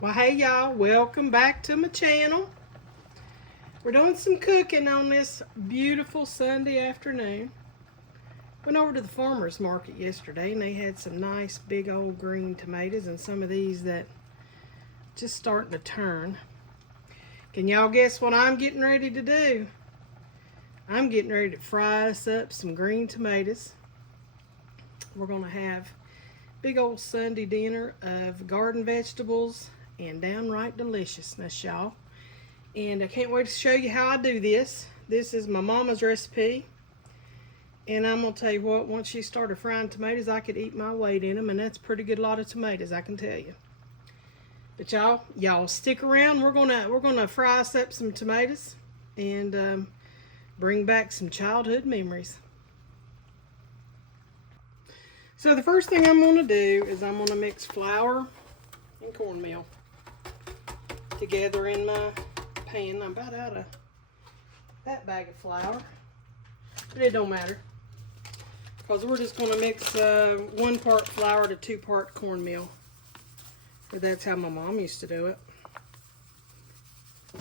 Well, hey y'all, welcome back to my channel. We're doing some cooking on this beautiful Sunday afternoon. Went over to the farmer's market yesterday and they had some nice big old green tomatoes and some of these that just starting to turn. Can y'all guess what I'm getting ready to do? I'm getting ready to fry us up some green tomatoes. We're gonna have big old Sunday dinner of garden vegetables and downright deliciousness, y'all. And I can't wait to show you how I do this. This is my mama's recipe. And I'm gonna tell you what, once she started frying tomatoes, I could eat my weight in them, and that's a pretty good lot of tomatoes, I can tell you. But y'all stick around. We're gonna fry us up some tomatoes and bring back some childhood memories. So the first thing I'm gonna do is I'm gonna mix flour and cornmeal together in my pan. I'm about out of that bag of flour, but it don't matter because we're just going to mix 1 part flour to 2 part cornmeal. But that's how my mom used to do it.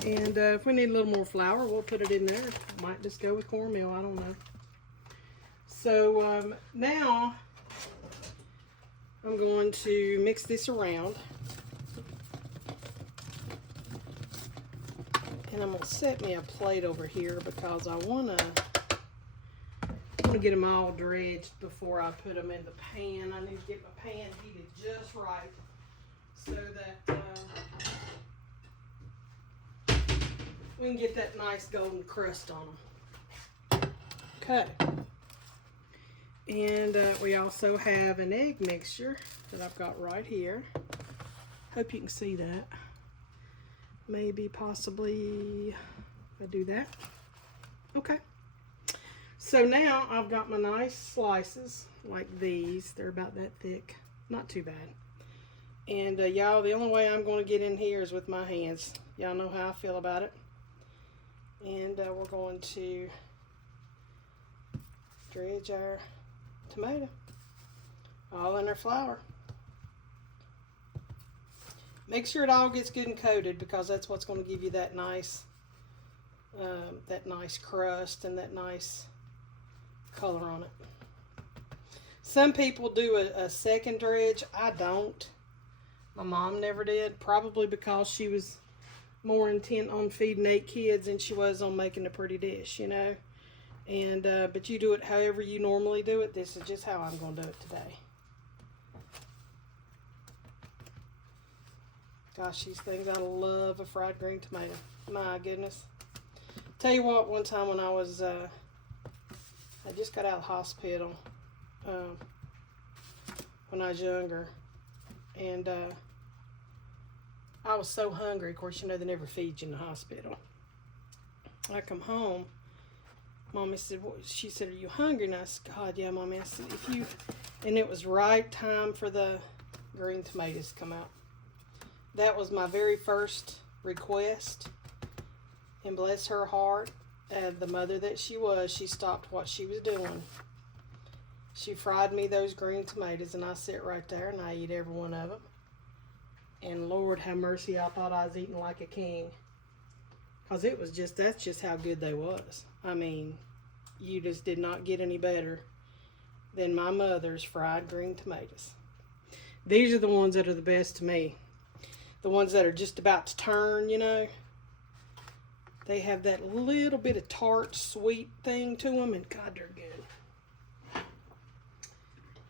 And if we need a little more flour, we'll put it in there. Might just go with cornmeal, I don't know. So now I'm going to mix this around. And I'm going to set me a plate over here because I want to get them all dredged before I put them in the pan. I need to get my pan heated just right so that we can get that nice golden crust on them. Okay. And we also have an egg mixture that I've got right here. Hope you can see that. Maybe, possibly, I do that. Okay. So now I've got my nice slices like these. They're about that thick. Not too bad. And y'all, the only way I'm going to get in here is with my hands. Y'all know how I feel about it. And we're going to dredge our tomato all in our flour. Make sure it all gets good and coated because that's what's going to give you that nice crust and that nice color on it. Some people do a second dredge. I don't. My mom never did, probably because she was more intent on feeding 8 kids than she was on making a pretty dish, you know. And but you do it however you normally do it. This is just how I'm going to do it today. Gosh, these things, I love a fried green tomato. My goodness. Tell you what, one time when I was, I just got out of the hospital when I was younger. And I was so hungry. Of course, you know, they never feed you in the hospital. I come home. Mommy said, she said, are you hungry? And I said, God, yeah, Mommy. I said, if you, and it was right time for the green tomatoes to come out. That was my very first request, and bless her heart, the mother that she was, she stopped what she was doing. She fried me those green tomatoes, and I sit right there, and I eat every one of them. And Lord have mercy, I thought I was eating like a king. Because it was just, that's just how good they was. I mean, you just did not get any better than my mother's fried green tomatoes. These are the ones that are the best to me. The ones that are just about to turn, you know. They have that little bit of tart, sweet thing to them, and God, they're good.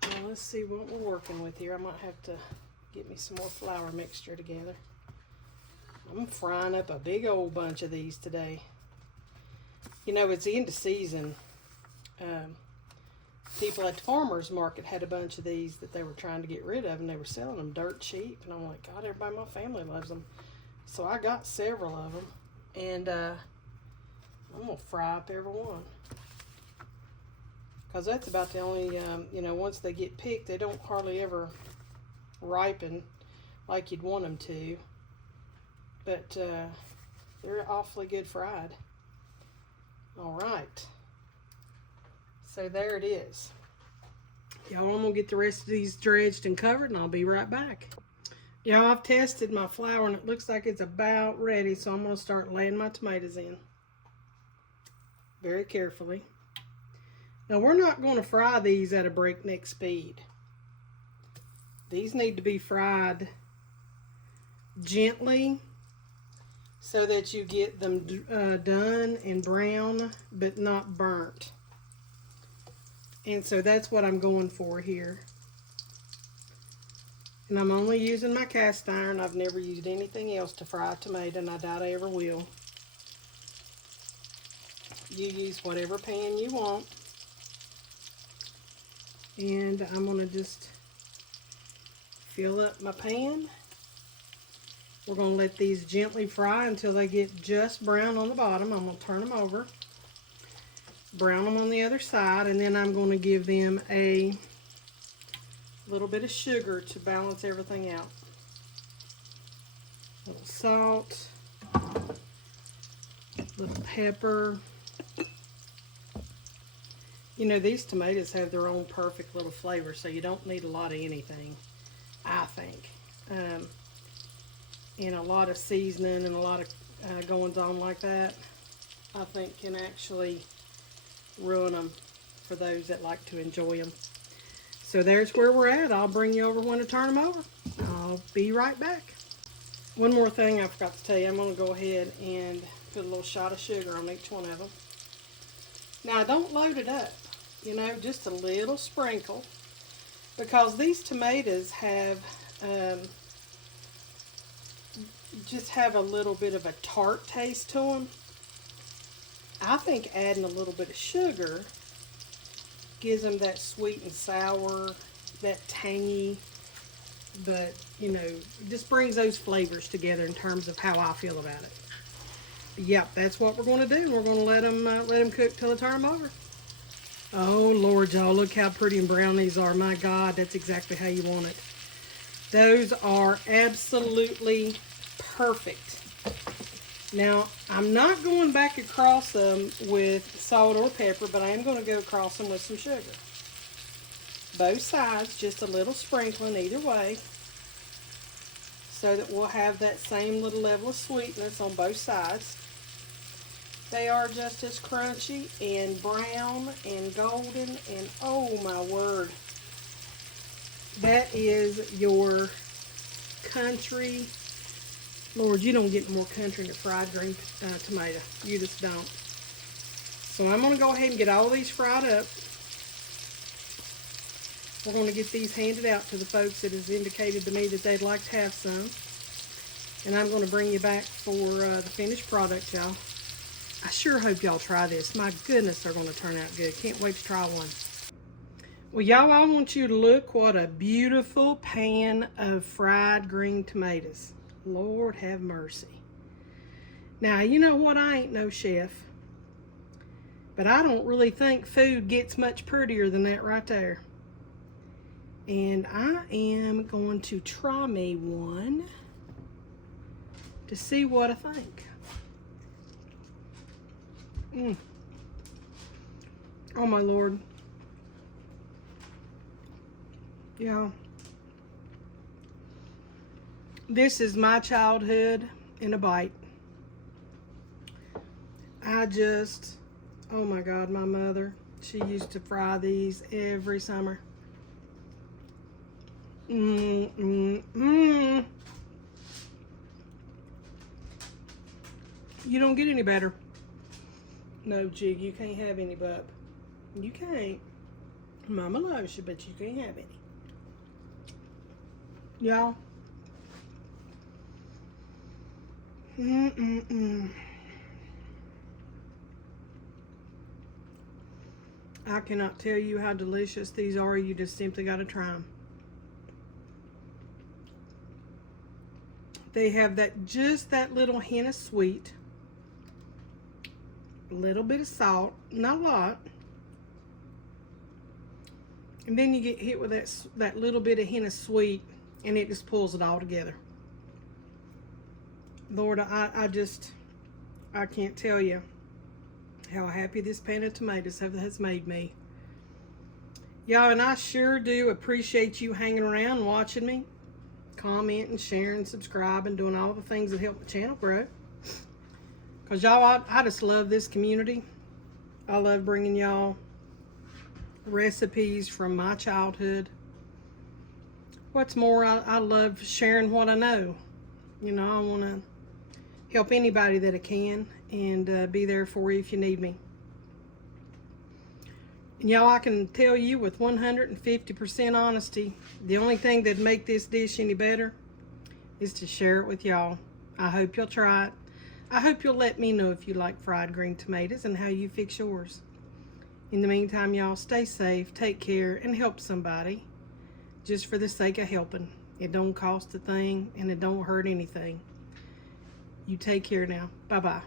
Now, let's see what we're working with here. I might have to get me some more flour mixture together. I'm frying up a big old bunch of these today. You know, it's the end of season. People at the farmer's market had a bunch of these that they were trying to get rid of, and they were selling them dirt cheap. And I'm like, God, everybody in my family loves them. So I got several of them, and I'm going to fry up every one. Because that's about the only, you know, once they get picked, they don't hardly ever ripen like you'd want them to. But they're awfully good fried. All right. So there it is. Y'all, I'm going to get the rest of these dredged and covered, and I'll be right back. Y'all, I've tested my flour and it looks like it's about ready, so I'm going to start laying my tomatoes in very carefully. Now, we're not going to fry these at a breakneck speed. These need to be fried gently so that you get them done and brown but not burnt. And so that's what I'm going for here. And I'm only using my cast iron. I've never used anything else to fry a tomato, and I doubt I ever will. You use whatever pan you want. And I'm going to just fill up my pan. We're going to let these gently fry until they get just brown on the bottom. I'm going to turn them over, brown them on the other side, and then I'm going to give them a little bit of sugar to balance everything out. A little salt, a little pepper. You know, these tomatoes have their own perfect little flavor, so you don't need a lot of anything, I think. And a lot of seasoning and a lot of goings on like that, I think can actually ruin them for those that like to enjoy them. So there's where we're at. I'll bring you over when I turn them over. I'll be right back. One more thing I forgot to tell you. I'm going to go ahead and put a little shot of sugar on each one of them. Now, don't load it up. You know, just a little sprinkle. Because these tomatoes have just have a little bit of a tart taste to them. I think adding a little bit of sugar gives them that sweet and sour, that tangy, but, you know, just brings those flavors together in terms of how I feel about it. Yep, that's what we're going to do. We're going to let them cook till I turn them over. Oh, Lord, y'all, look how pretty and brown these are. My God, that's exactly how you want it. Those are absolutely perfect. Now, I'm not going back across them with salt or pepper, but I am going to go across them with some sugar. Both sides, just a little sprinkling either way, so that we'll have that same little level of sweetness on both sides. They are just as crunchy and brown and golden, and oh my word, that is your country. Lord, you don't get more country than a fried green tomato. You just don't. So I'm going to go ahead and get all these fried up. We're going to get these handed out to the folks that has indicated to me that they'd like to have some. And I'm going to bring you back for the finished product, y'all. I sure hope y'all try this. My goodness, they're going to turn out good. Can't wait to try one. Well, y'all, I want you to look what a beautiful pan of fried green tomatoes. Lord have mercy. Now, you know what? I ain't no chef, but I don't really think food gets much prettier than that right there. And I am going to try me one to see what I think. Oh my Lord. Yeah. This is my childhood in a bite. Oh my God, my mother, she used to fry these every summer. You don't get any better. No, Jig, you can't have any, bub. You can't. Mama loves you, but you can't have any. Y'all. I cannot tell you how delicious these are. You just simply got to try them. They have just that little hint of sweet. A little bit of salt, not a lot. And then you get hit with that little bit of hint of sweet, and it just pulls it all together. Lord, I can't tell you how happy this pan of tomatoes has made me. Y'all, and I sure do appreciate you hanging around and watching me. commenting, sharing, subscribing, doing all the things that help the channel grow. Because y'all, I just love this community. I love bringing y'all recipes from my childhood. What's more, I love sharing what I know. You know, I want to help anybody that I can and be there for you if you need me. And y'all, I can tell you with 150% honesty, the only thing that'd make this dish any better is to share it with y'all. I hope you'll try it. I hope you'll let me know if you like fried green tomatoes and how you fix yours. In the meantime, y'all, stay safe, take care, and help somebody just for the sake of helping. It don't cost a thing, and it don't hurt anything. You take care now. Bye-bye.